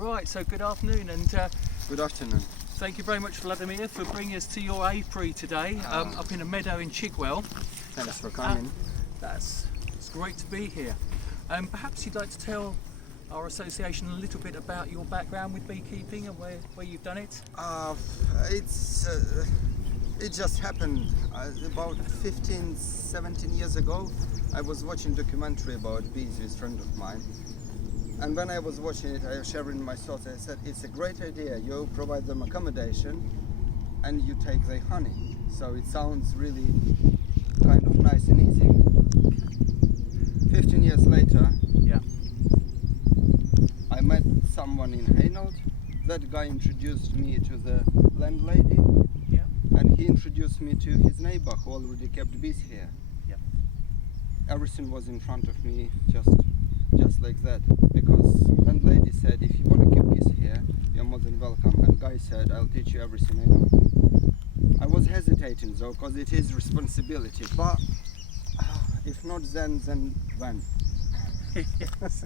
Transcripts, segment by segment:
Right, so good afternoon, and Good afternoon. thank you very much, Vladimir, for bringing us to your apiary today, up in a meadow in Chigwell. Thanks for coming. It's great to be here. Perhaps you'd like to tell our association a little bit about your background with beekeeping and where you've done it? It just happened about 15, 17 years ago. I was watching a documentary about bees with a friend of mine. And when I was watching it, I was sharing my thoughts. I said, it's a great idea. You provide them accommodation and you take their honey. So it sounds really kind of nice and easy. 15 years later, Yeah. I met someone in Hainault. That guy introduced me to the landlady, Yeah. and he introduced me to his neighbor who already kept bees here. Yeah. Everything was in front of me, just like that. Because landlady said, if you want to keep bees here, you're more than welcome. And guy said, I'll teach you everything I know. I was hesitating though, because it is responsibility. But if not then when? Yes.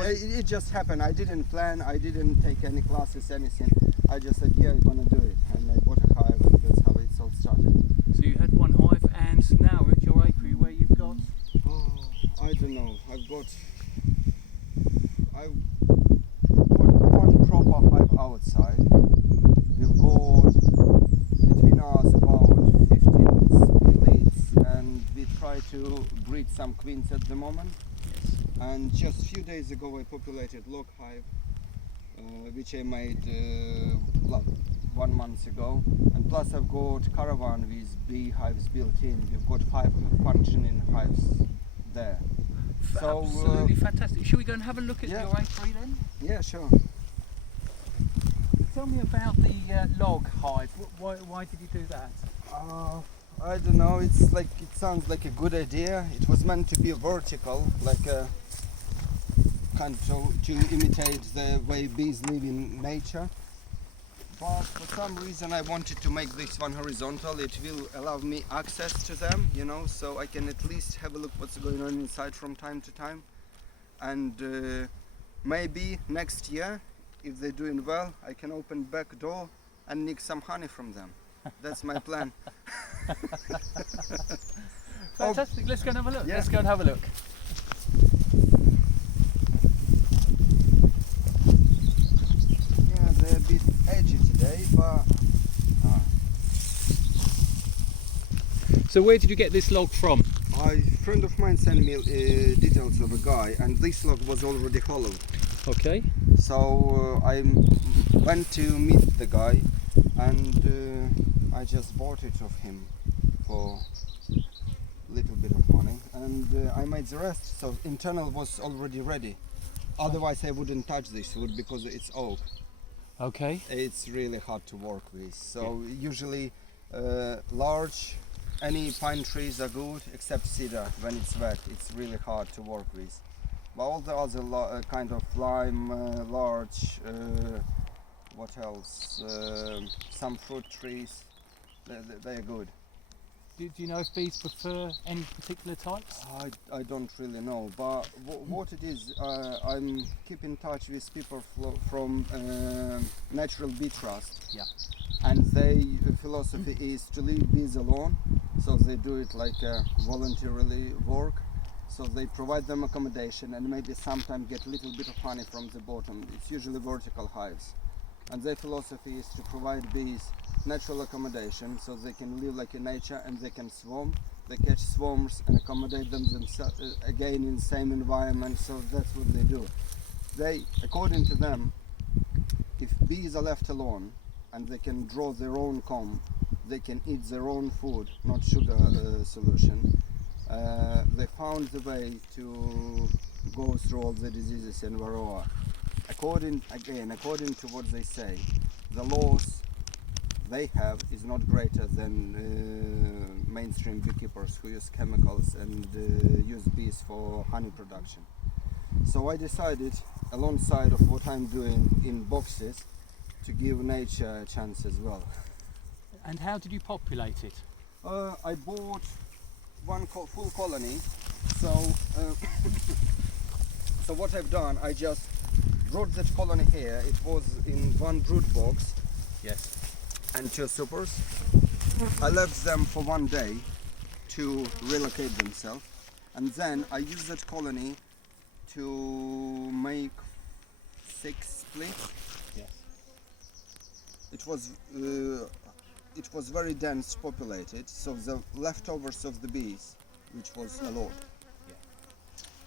It just happened. I didn't plan. I didn't take any classes, anything. I just said, yeah, I'm gonna do it, and I bought a hive, and that's how it all started. So you had one hive, and now at your apiary where you've got? Oh, I don't know. I've got one proper hive outside. We've got between us about 15 leads, and we try to breed some queens at the moment. Yes. And just a few days ago I populated log hive, which I made 1 month ago. And plus I've got caravan with bee hives built in. We've got 5 functioning hives there. So, Absolutely fantastic. Shall we go and have a look at yeah. your apiary then? Yeah, sure. Tell me about the log hive. Why did you do that? I don't know, it's like, it sounds like a good idea. It was meant to be vertical, like a kind of to imitate the way bees live in nature. But for some reason I wanted to make this one horizontal. It will allow me access to them, you know, so I can at least have a look what's going on inside from time to time. And maybe next year, if they're doing well, I can open back door and nick some honey from them. That's my plan. Fantastic. Let's go and have a look. Yeah. Let's go and have a look. Yeah, they're a bit edgy today, but So where did you get this log from? a friend of mine sent me details of a guy, and this log was already hollow. Okay. So I went to meet the guy, and I just bought it of him for a little bit of money, and I made the rest. So internal was already ready. Otherwise I wouldn't touch this wood because it's oak. Okay. It's really hard to work with. So usually large, any pine trees are good except cedar. When it's wet, it's really hard to work with. But all the other kind of lime, large, what else? Some fruit trees, they're good. Do you know if bees prefer any particular types? I don't really know, but what it is, I'm keep in touch with people from Natural Bee Trust. Yeah. And their philosophy is to leave bees alone, so they do it like voluntarily work. So they provide them accommodation and maybe sometimes get a little bit of honey from the bottom. It's usually vertical hives. And their philosophy is to provide bees natural accommodation so they can live like in nature and they can swarm. They catch swarms and accommodate them themselves again in the same environment, so that's what they do. They, according to them, if bees are left alone and they can draw their own comb, they can eat their own food, not sugar solution. They found the way to go through all the diseases in Varroa. According to what they say, the laws they have is not greater than mainstream beekeepers who use chemicals and use bees for honey production. So I decided, alongside of what I'm doing in boxes, to give nature a chance as well. And how did you populate it? I bought one full colony. So, so what I've done, I just brought that colony here. It was in one brood box Yes. and 2 supers. I left them for 1 day to relocate themselves, and then I used that colony to make 6 splits. Yes. It was very dense populated, so the leftovers of the bees, which was a lot.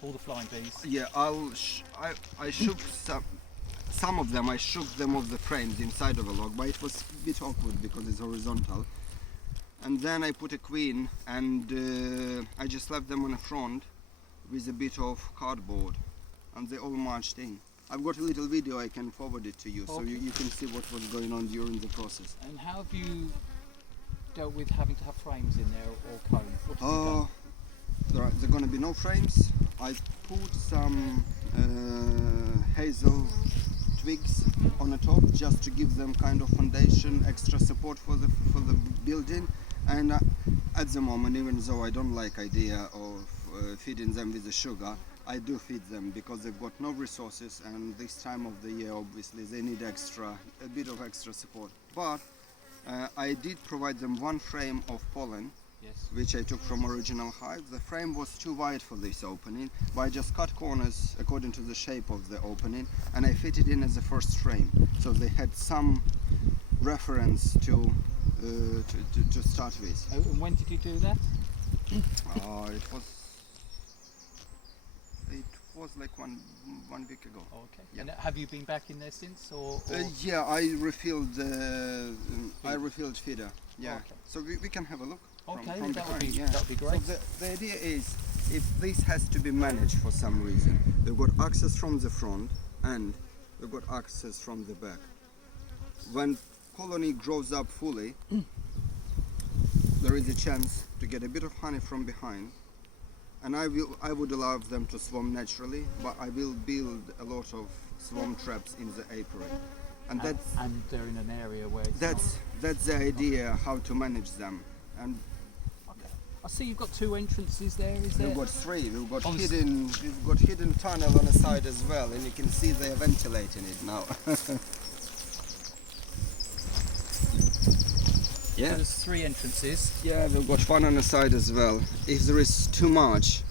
All the flying bees. Yeah, I shook some of them. I shook them off the frames inside of a log, but it was a bit awkward because it's horizontal. And then I put a queen, and I just left them on the front with a bit of cardboard, and they all marched in. I've got a little video, I can forward it to you, so Okay. you can see what was going on during the process. And how have you dealt with having to have frames in there or comb? What have you done? There are going to be no frames. I put some hazel twigs on the top just to give them kind of foundation, extra support for the building. And at the moment, even though I don't like idea of feeding them with the sugar, I do feed them because they've got no resources, and this time of the year obviously they need a bit of extra support. But I did provide them 1 frame of pollen, Yes. which I took from original hive. The frame was too wide for this opening, but I just cut corners according to the shape of the opening, and I fit it in as the first frame, so they had some reference to start with. Oh, and when did you do that? It was like one week ago. Oh, okay. Yeah. And have you been back in there since, or? Yeah, I refilled feeder. Yeah, Okay. so we can have a look. Okay, from that would behind, be yeah. that would be great. So the idea is, if this has to be managed for some reason, we've got access from the front and we've got access from the back. When colony grows up fully, there is a chance to get a bit of honey from behind, and I would allow them to swarm naturally, but I will build a lot of swarm traps in the apiary, and And they're in an area where it's that's the idea how to manage them. And not, okay. I see you've got 2 entrances there. Is there? we've got 3. We've got On the hidden tunnel on the side as well, and you can see they're ventilating it now. Yeah. There's 3 entrances. Yeah, we've got 1 on the side as well. If there is too much,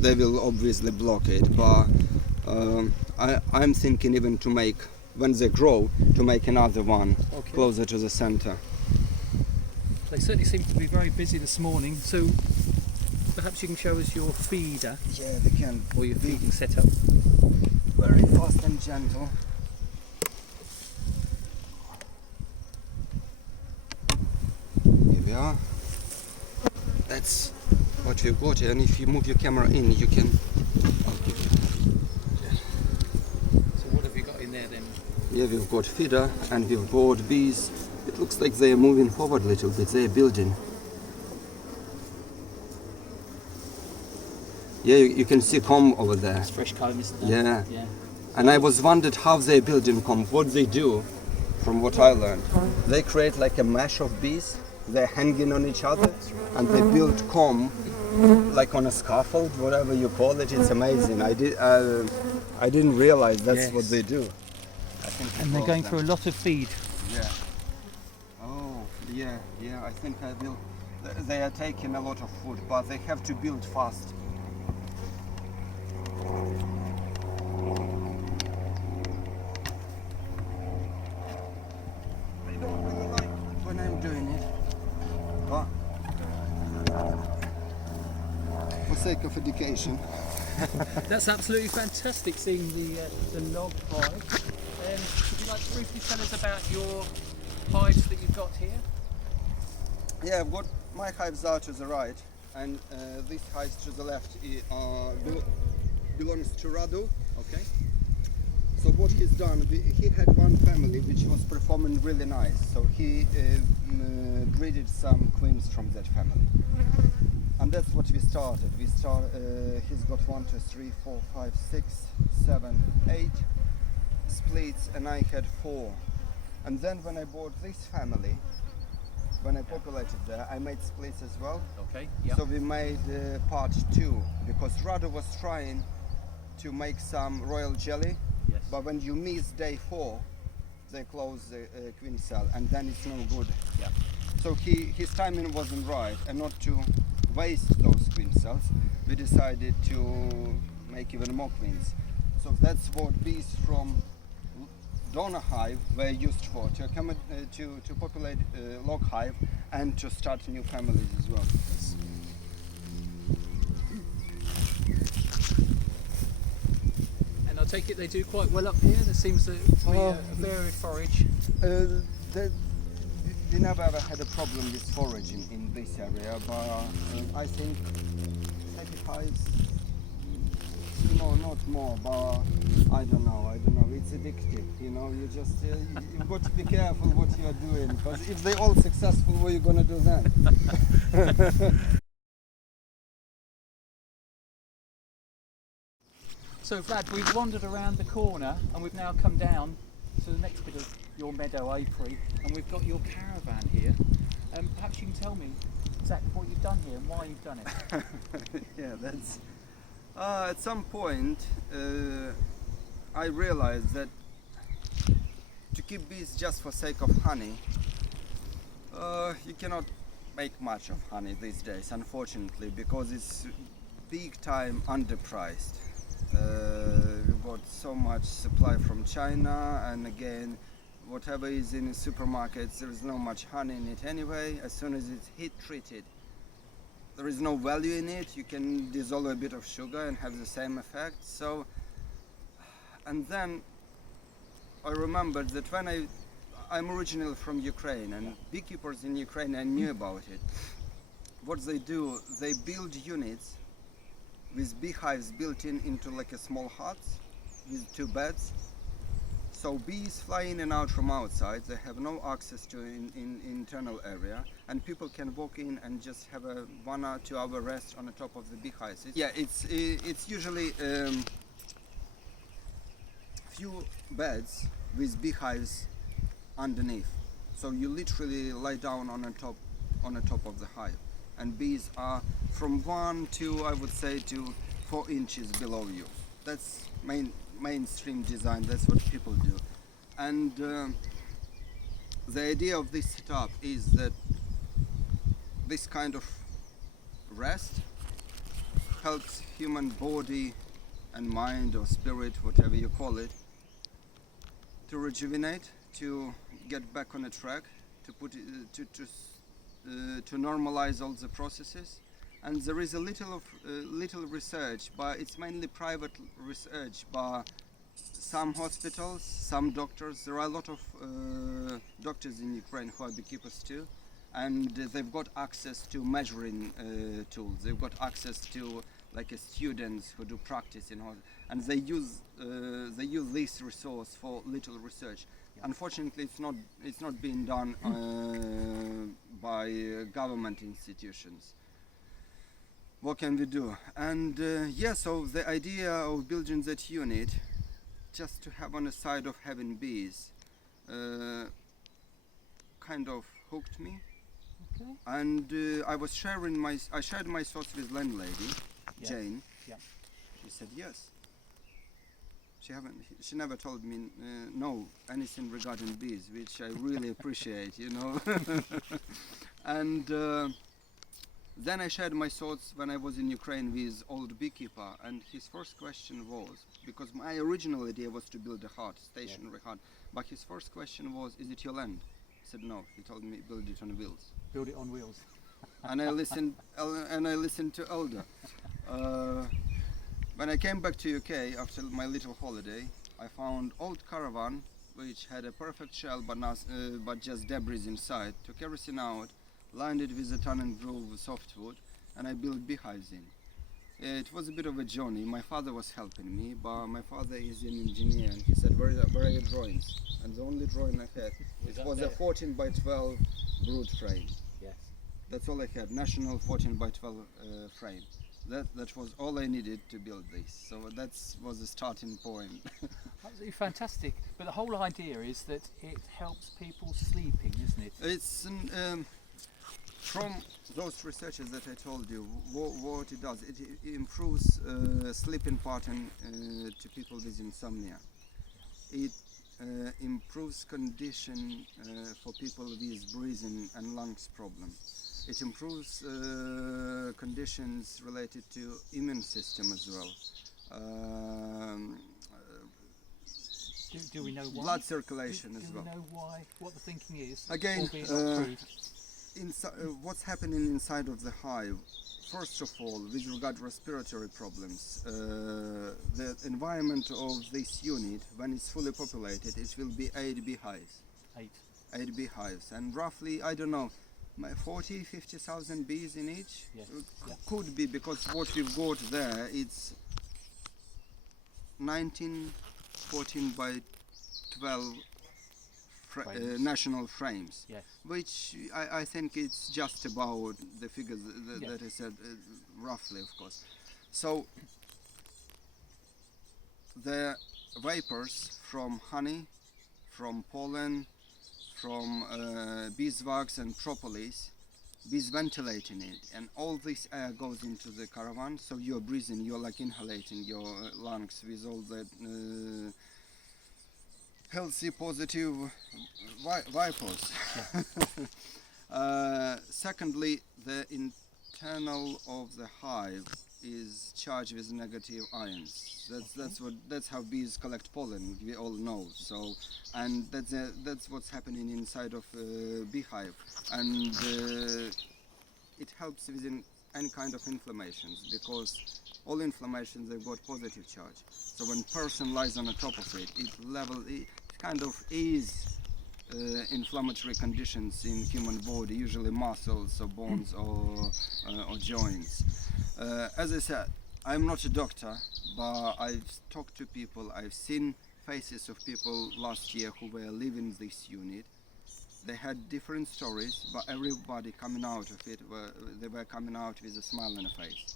they will obviously block it. But I'm thinking even to make, when they grow, to make another one Okay. closer to the center. They certainly seem to be very busy this morning. So perhaps you can show us your feeder Yeah, they can or your be feeding setup. very fast and gentle. Here we are. That's what we've got here, and if you move your camera in, you can. So what have you got in there then? Yeah, we've got feeder and we've got bees. It looks like they are moving forward a little bit. They are building. Yeah, you can see comb over there. It's fresh comb, isn't it? Yeah. Yeah. And I was wondered how they build in comb. What they do, from what I learned, they create like a mesh of bees. They're hanging on each other, and they build comb like on a scaffold, whatever you call it. It's amazing. I didn't realize that's Yes. what they do. I think And they're going through a lot of feed. Yeah. Oh, yeah. I think I will. They are taking a lot of food, but they have to build fast. I don't really like when I'm doing it, but for sake of education. That's absolutely fantastic seeing the log hive. Would you like to briefly tell us about your hives that you've got here? Yeah, I've got my hives are to the right, and this hive to the left belongs to Radu. Okay. So what he's done, he had one family which was performing really nice, so he breeded some queens from that family. And that's what we started. He's got 1, 2, 3, 4, 5, 6, 7, 8 splits, and I had 4. And then when I bought this family, when I populated there, I made splits as well. Okay. Yeah. So we made part 2, because Radu was trying to make some royal jelly, Yes. But when you miss day 4, they close the queen cell, and then it's no good. Yeah. So his timing wasn't right, and not to waste those queen cells, we decided to make even more queens. So that's what bees from donor hive were used for, to populate log hive and to start new families as well. And I take it they do quite well up here. There seems to be a varied forage. We never ever had a problem with foraging in this area, but I think happy hives, no, not more, but I don't know, it's addictive, you know, you just, you've got to be careful what you're doing, because if they're all successful, what are you going to do then? So Vlad, we've wandered around the corner and we've now come down to the next bit of your meadow apiary, and we've got your caravan here. Perhaps you can tell me exactly what you've done here and why you've done it. Yeah, that's... at some point, I realized that to keep bees just for sake of honey, you cannot make much of honey these days, unfortunately, because it's big time underpriced. We've got so much supply from China, and again, whatever is in the supermarkets, there is no much honey in it anyway. As soon as it's heat treated, there is no value in it. You can dissolve a bit of sugar and have the same effect. So, and then I remembered that when I'm originally from Ukraine, and beekeepers in Ukraine, I knew about it. What they do, they build units with beehives built into like a small huts with 2 beds. So bees fly in and out from outside. They have no access to in internal area, and people can walk in and just have a 1 or 2 hour rest on the top of the beehives. It's usually few beds with beehives underneath. So you literally lie down on the top of the hive, and bees are from 1 to, I would say, to 4 inches below you. That's mainstream design. That's what people do. And the idea of this setup is that this kind of rest helps human body and mind or spirit, whatever you call it, to rejuvenate, to get back on a track, to put it, to normalize all the processes. And there is a little research, but it's mainly private research by some hospitals, some doctors. There are a lot of doctors in Ukraine who are beekeepers too, and they've got access to measuring tools. They've got access to like students who do practice in hospitals, and they use this resource for little research. Unfortunately, it's not being done by government institutions. What can we do? And so the idea of building that unit, just to have on the side of having bees, kind of hooked me. Okay. And I shared my thoughts with landlady, Yes. Jane. Yeah. She said yes. She never told me no anything regarding bees, which I really appreciate, you know. And then I shared my thoughts when I was in Ukraine with old beekeeper, and his first question was, because my original idea was to build a hut, stationary hut, but his first question was, is it your land? I said no. He told me build it on wheels. Build it on wheels. And I listened to Elder. When I came back to UK after my little holiday, I found old caravan which had a perfect shell but just debris inside. Took everything out, lined it with a tan and groove softwood, and I built beehives in. It was a bit of a journey. My father was helping me, but my father is an engineer, and he said, where are your drawings? And the only drawing I had was a 14 by 12 brood frame. Yes. That's all I had, national 14 by 12 frame. That was all I needed to build this. So that was the starting point. Absolutely fantastic. But the whole idea is that it helps people sleeping, isn't it? It's from those researches that I told you, what it does, it improves sleeping pattern to people with insomnia. It improves condition for people with breathing and lungs problem. It improves conditions related to immune system as well. Do we know why? Blood circulation as do well. we know why? What the thinking is? Again, albeit not proved? What's happening inside of the hive? First of all, with regard to respiratory problems, the environment of this unit, when it's fully populated, it will be 8 beehives. 8 beehives, and roughly, I don't know, 40-50,000 bees in each. Yes. Could be, because what we've got there, it's 14 by 12 Frames. national frames, Yes. which I think it's just about the figures Yeah. that I said, roughly, of course. So the vapors from honey, from pollen, from beeswax and propolis, bees ventilating it, and all this air goes into the caravan, so you're breathing, you're like inhalating your lungs with all that healthy, positive vapors. Secondly, the internal of the hive is charged with negative ions. That's how bees collect pollen. We all know. So, and that's what's happening inside of beehive, and it helps within any kind of inflammations, because all inflammations, they've got positive charge. So when person lies on the top of it, it kind of ease inflammatory conditions in human body, usually muscles or bones or joints. As I said, I'm not a doctor, but I've talked to people, I've seen faces of people last year who were leaving this unit. They had different stories, but everybody coming out of it, they were coming out with a smile on their face.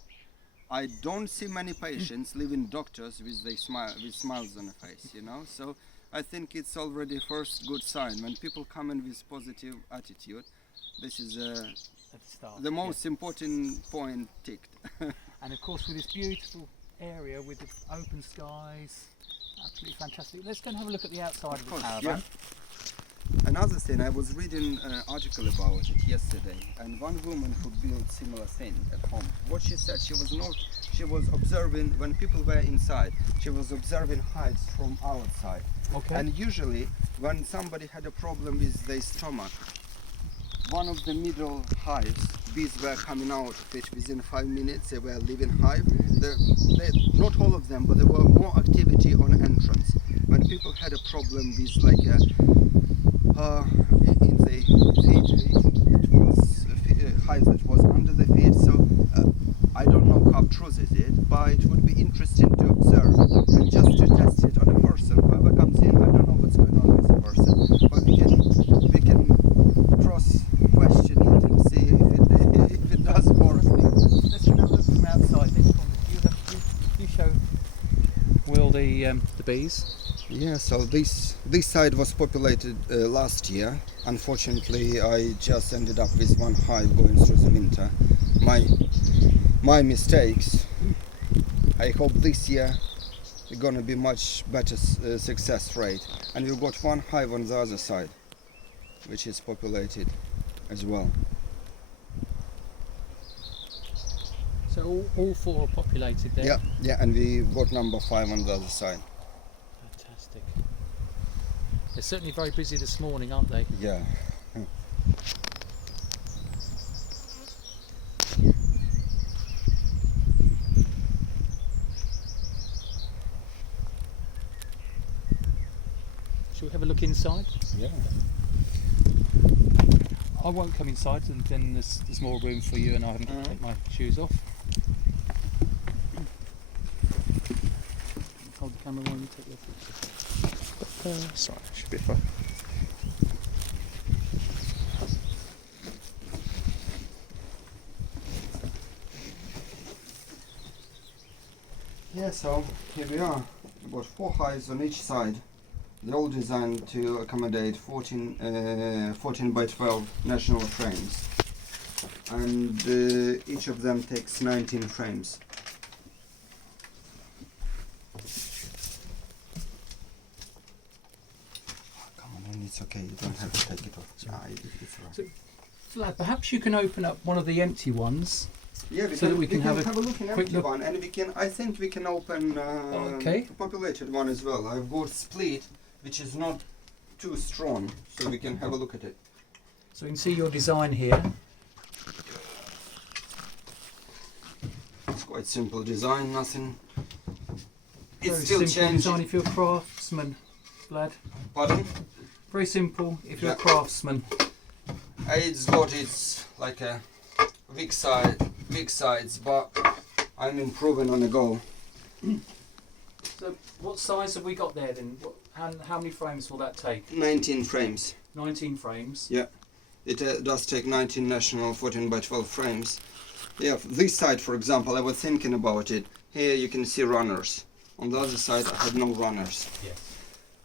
I don't see many patients leaving doctors with smiles on their face, you know. So I think it's already first good sign. When people come in with positive attitude, this is At the start. the most important point ticked. And of course, with this beautiful area with the open skies, absolutely fantastic. Let's go and have a look at the outside of the caravan. Another thing, I was reading an article about it yesterday, and one woman who built similar thing at home, what she said, she was observing when people were inside, she was observing hives from outside. Okay. And usually when somebody had a problem with their stomach, one of the middle hives, bees were coming out of it within 5 minutes, they were leaving hive. Not all of them, but there were more activity on entrance. When people had a problem with like in the feet, it was a hive that was under the feet, so I don't know how true is it, but it would be interesting to observe and just to test it on a person. Whoever comes in, I don't know what's going on with the person, but we can cross question it and see if it does work. Let's have a look from outside. Then you show Will the bees. Yeah, so this side was populated last year. Unfortunately, I just ended up with one hive going through the winter. My mistakes. I hope this year it's gonna be much better success rate. And we've got one hive on the other side, which is populated as well. So all four are populated there. Yeah, and we've got number 5 on the other side. Fantastic. They're certainly very busy this morning, aren't they? Yeah. Shall we have a look inside? Yeah. I won't come inside, and then there's more room for you, and I haven't got to take my shoes off. Hold the camera while you take your picture. Sorry, should be fine. Yeah, so here we are. We've got 4 hives on each side. They're all designed to accommodate 14 by 12 national frames. And each of them takes 19 frames. Vlad, perhaps you can open up one of the empty ones. Yeah, So that we can have a have a look in quick empty look. one, and we can. I think we can open Okay. a populated one as well. I've got split, which is not too strong, so we can have a look at it. So we can see your design here. It's quite simple design, nothing. It's Very still simple changing. design if you're a craftsman, Vlad. Pardon? Very simple if you're a Yeah. craftsman. It's got its like a weak sides, but I'm improving on the go. So what size have we got there then? How many frames will that take? 19 frames. 19 frames. Yeah, it does take 19 national 14 by 12 frames. Yeah, this side, for example, I was thinking about it. Here you can see runners. On the other side, I had no runners. Yes.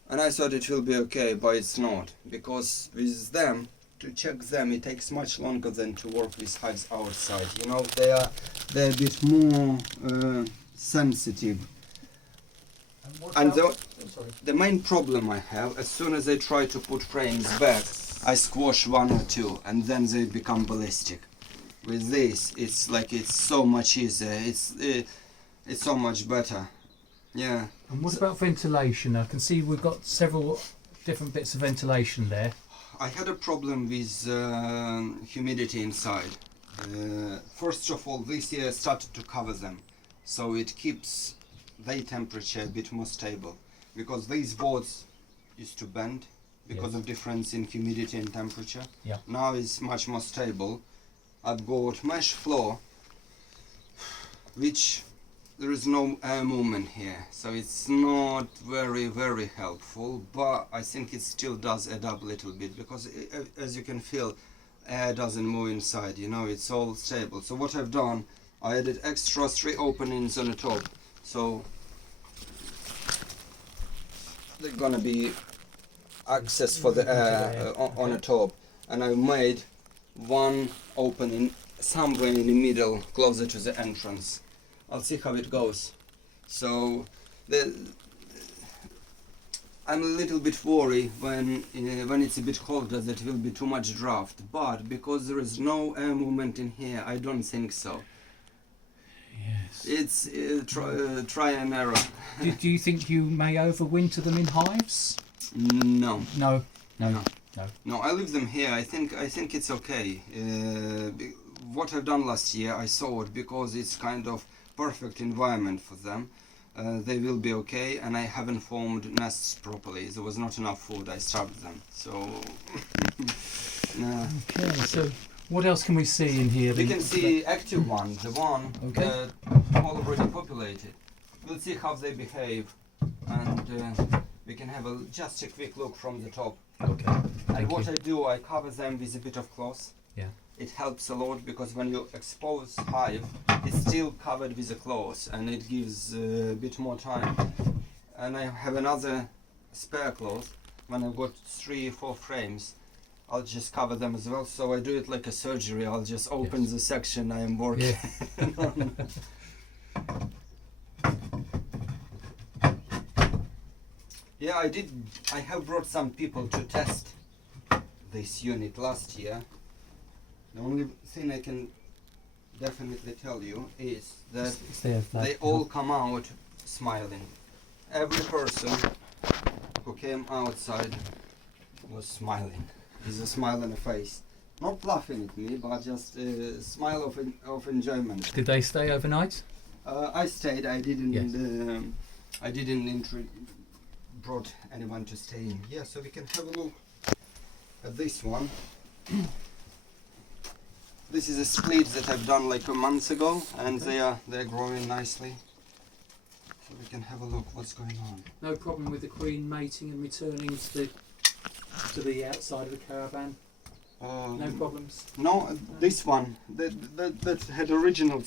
And I thought it will be okay, but it's not. Because with them, to check them, it takes much longer than to work with hives outside. You know, they're a bit more sensitive. And oh, sorry. the main problem I have, as soon as I try to put frames back, I squash one or two, and then they become ballistic. With this, it's like it's so much easier. It's so much better. Yeah. And what about ventilation? I can see we've got several different bits of ventilation there. I had a problem with humidity inside. First of all, this year I started to cover them, so it keeps their temperature a bit more stable. Because these boards used to bend because Yes. of difference in humidity and temperature. Yeah. Now it's much more stable. I've got mesh floor, which there is no air movement here, so it's not very helpful, but I think it still does add up a little bit, because as you can feel, air doesn't move inside, you know, it's all stable. So what I've done, I added extra 3 openings on the top, so there's gonna be access for the air on the top, and I made one opening somewhere in the middle, closer to the entrance. I'll see how it goes. So I'm a little bit worried when it's a bit colder that it will be too much draft, but because there is no air movement in here, I don't think so. Yes. It's try and error. Do you think you may overwinter them in hives? No. No. No, I leave them here. I think it's okay. What I've done last year, I saw it because it's kind of perfect environment for them. They will be okay, and I haven't formed nests properly. There was not enough food. I starved them. So, nah. Okay. So what else can we see in here? We then? can see active one, the one Okay. already populated. We'll see how they behave, and we can have just a quick look from the top. Okay. And Thank what you. I do, I cover them with a bit of cloth. Yeah. It helps a lot because when you expose hive, it's still covered with a cloth, and it gives a bit more time. And I have another spare cloth. When I've got 3 or 4 frames, I'll just cover them as well. So I do it like a surgery. I'll just open Yes. the section I am working on. Yeah, I have brought some people to test this unit last year. The only thing I can definitely tell you is that It's there, Vlad. they all come out smiling. Every person who came outside was smiling, with a smile on the face. Not laughing at me, but just a smile of enjoyment. Did they stay overnight? I stayed. I didn't. Yes. I didn't brought anyone to stay in. Yeah, so we can have a look at this one. This is a split that I've done like a month ago, and they're growing nicely. So we can have a look what's going on. No problem with the queen mating and returning to the outside of the caravan. No problems. No, this one that had original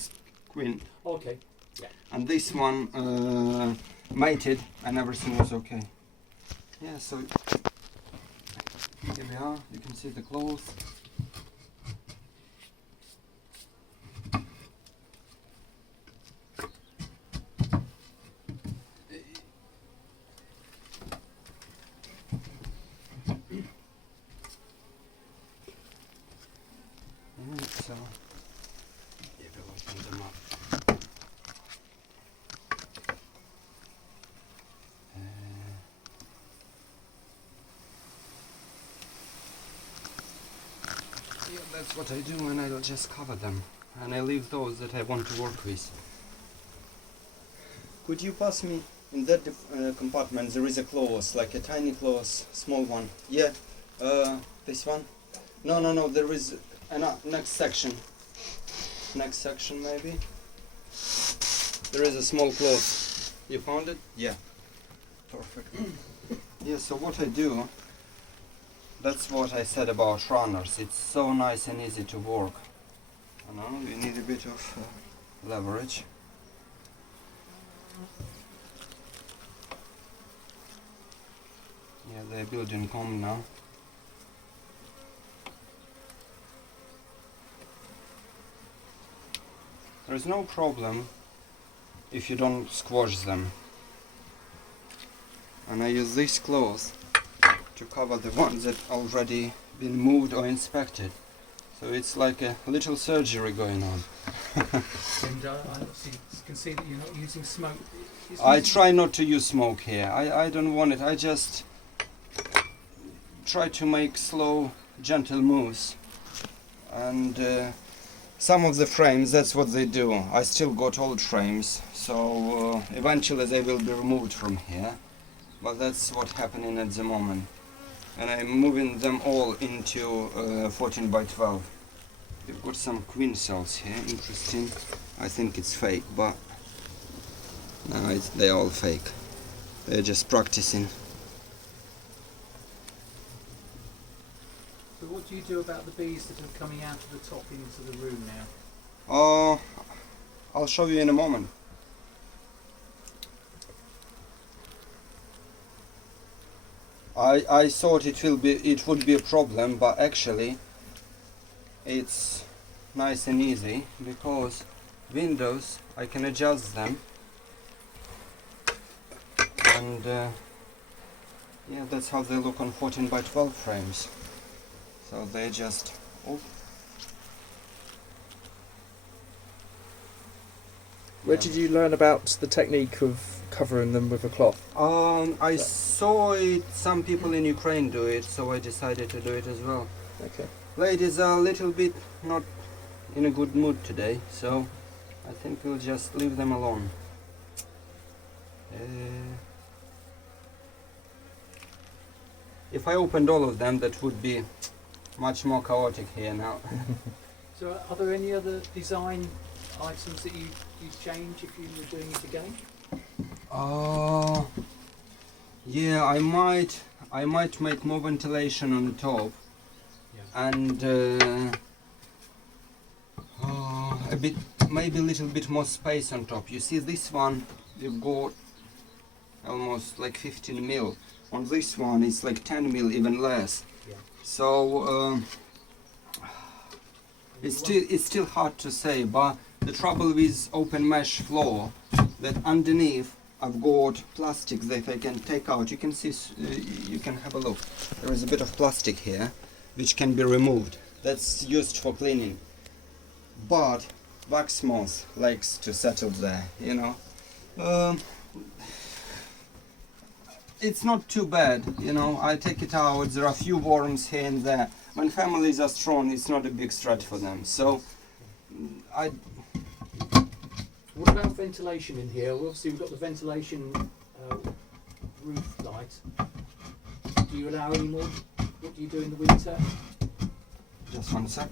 queen, Okay. and this one mated, and everything was okay. Yeah, so here we are. You can see the clothes. So yeah, we'll open them up. Yeah, that's what I do, and I'll just cover them, and I leave those that I want to work with. Could you pass me in that compartment? There is a clause, like a tiny clause, small one. Yeah, this one. No. There is next section. Next section, maybe. There is a small clause. You found it? Yeah. Perfect. Yeah. So what I do. That's what I said about runners. It's so nice and easy to work. You know, you need a bit of leverage. Yeah, they're building home now. There's no problem if you don't squash them. And I use this cloth to cover the ones that already been moved or inspected. So it's like a little surgery going on. And I can see that you're not using smoke. I try not to use smoke here. I don't want it. I just try to make slow, gentle moves. And some of the frames, that's what they do. I still got old frames, so eventually they will be removed from here. But that's what's happening at the moment. And I'm moving them all into 14 by 12. We've got some queen cells here, interesting. I think it's fake, but no, they're all fake. They're just practicing. So what do you do about the bees that are coming out of the top into the room now? I'll show you in a moment. I thought it would be a problem, but actually it's nice and easy because windows I can adjust them, and yeah, that's how they look on 14 by 12 frames. So they just Where did you learn about the technique of covering them with a cloth? I saw it, some people in Ukraine do it, so I decided to do it as well. Okay. Ladies are a little bit not in a good mood today, so I think we'll just leave them alone. If I opened all of them, that would be much more chaotic here now. So are there any other design items that you change if you were doing it again? Yeah, I might make more ventilation on the top, and maybe a little bit more space on top. You see, this one we've got almost like 15 mil. On this one, it's like 10 mil, even less. Yeah. So it's still hard to say. But the trouble with open mesh floor, that underneath I've got plastic that I can take out. You can see, you can have a look. There is a bit of plastic here, which can be removed. That's used for cleaning. But wax moth likes to settle there, you know. It's not too bad, you know. I take it out. There are a few worms here and there. When families are strong, it's not a big stretch for them. So What about ventilation in here? Well, obviously we've got the ventilation roof light. Do you allow any more? What do you do in the winter? Just one sec.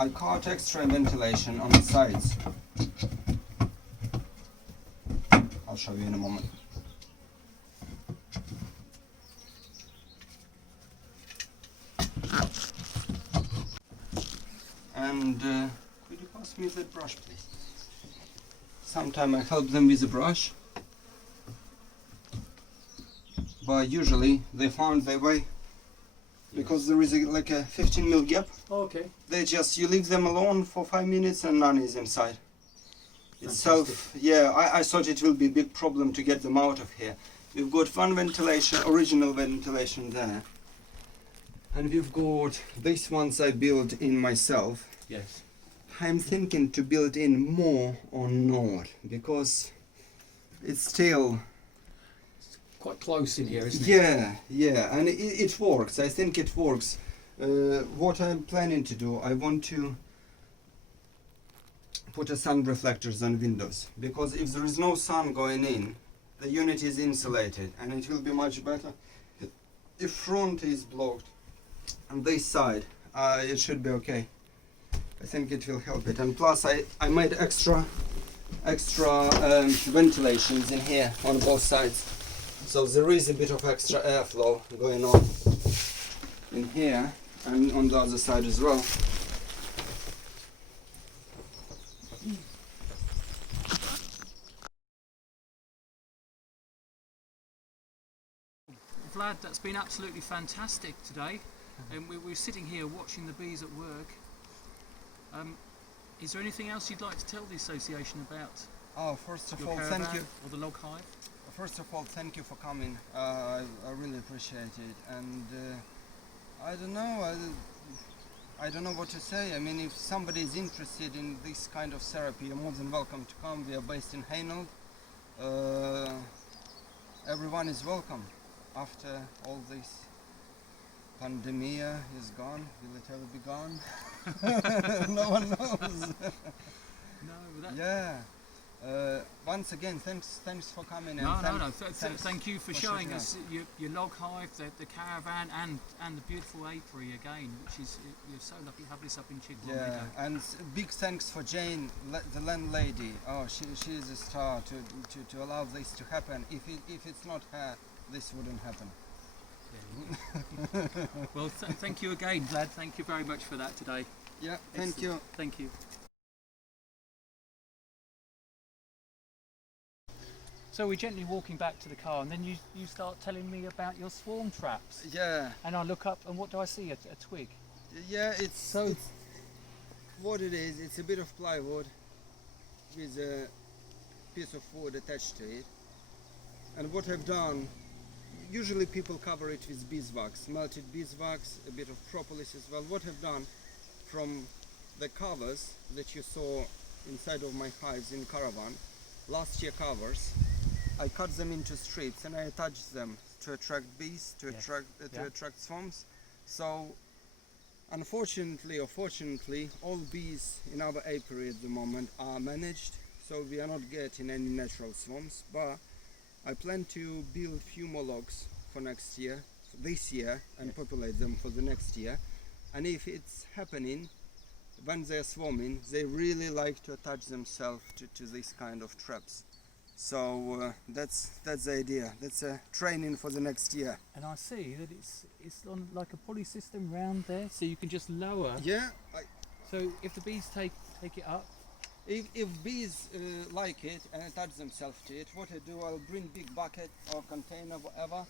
I cut extra ventilation on the sides. I'll show you in a moment. And could you pass me that brush, please? Sometimes I help them with the brush, but usually they found their way because there is like a 15 mil gap. Oh, okay. You leave them alone for 5 minutes and none is inside. Itself, yeah, I thought it will be a big problem to get them out of here. We've got one ventilation, original ventilation there, And we've got these ones I built in myself. Yes. I'm thinking to build in more or not, because it's still, Quite close in here, isn't it? yeah, and it works. I think it works. What I'm planning to do, I want to put a sun reflectors on windows, because if there is no sun going in, the unit is insulated, and it will be much better. If front is blocked on this side, it should be okay. I think it will help it. And plus I made extra ventilations in here on both sides, so there is a bit of extra airflow going on in here and on the other side as well. Vlad, that's been absolutely fantastic today. And we're sitting here watching the bees at work. Is there anything else you'd like to tell the association about Oh, first of your all, caravan thank you. or the log hive? First of all, thank you for coming. I really appreciate it. And I don't know. I don't know what to say. I mean, if somebody is interested in this kind of therapy, you're more than welcome to come. We are based in Hainault. Everyone is welcome. After all this pandemia is gone, will it ever be gone? No one knows. No, that, Yeah. Once again, thanks for coming. And no. thanks Thank you for for showing shooting us your log hive, the caravan, and the beautiful apiary again, which is, you're so lucky to have this up in Chigwell Yeah, Meadow. and big thanks for Jane, the landlady. Oh, she is a star to allow this to happen. If it's not her, this wouldn't happen. Well, thank you again, Vlad. Thank you very much for that today. Yeah, thank Excellent. you. Thank you. So we're gently walking back to the car, and then you start telling me about your swarm traps. Yeah, And I look up, and what do I see? A twig. yeah. It's So- what it is. It's a bit of plywood with a piece of wood attached to it. And what I've done, usually people cover it with beeswax, melted beeswax, a bit of propolis as well. What I've done, from the covers that you saw inside of my hives in caravan, last year covers, I cut them into strips and I attach them to attract bees, to Yes. attract swarms. So unfortunately or fortunately, all bees in our apiary at the moment are managed, so we are not getting any natural swarms. But I plan to build few more logs for next year, for this year, and Yes. populate them for the next year. And if it's happening, when they're swarming, they really like to attach themselves to this kind of traps. So that's the idea. That's a training for the next year. And I see that it's on like a pulley system round there, so you can just lower. Yeah. So if the bees take it up, If bees like it and attach themselves to it, what I do, I'll bring big bucket or container, whatever.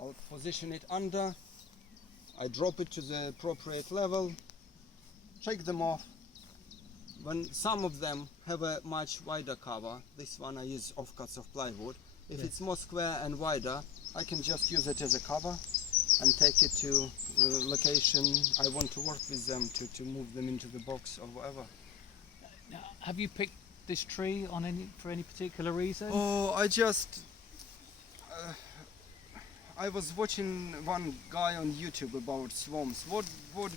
I'll position it under. I drop it to the appropriate level. Take them off. When some of them have a much wider cover, this one I use offcuts of plywood. If Yes. it's more square and wider, I can just use it as a cover and take it to the location I want to work with them to move them into the box or whatever. now, have you picked this tree for any particular reason? Oh, I was watching one guy on YouTube about swarms. What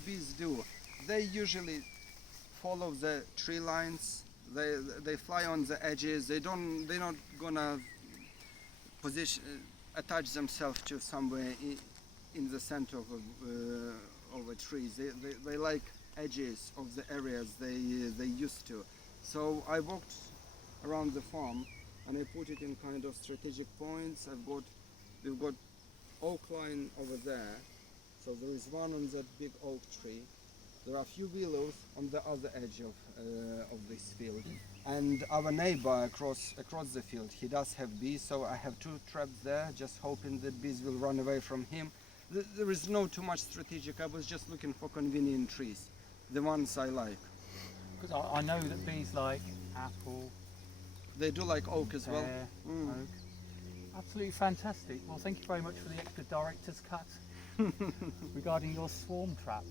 bees do? They usually follow the tree lines. They fly on the edges. They're not gonna attach themselves to somewhere in the center of a tree. They like edges of the areas they used to. So I walked around the farm and I put it in kind of strategic points. We've got oak line over there, so there is one on that big oak tree. There are a few willows on the other edge of this field, and our neighbor across the field, he does have bees, so I have 2 traps there, just hoping that bees will run away from him. There is no too much strategic. I was just looking for convenient trees, the ones I like. Because I know that bees like apple, They do like oak as well. pear, Mm. oak. Absolutely fantastic. Well, thank you very much for the extra director's cut regarding your swarm trap.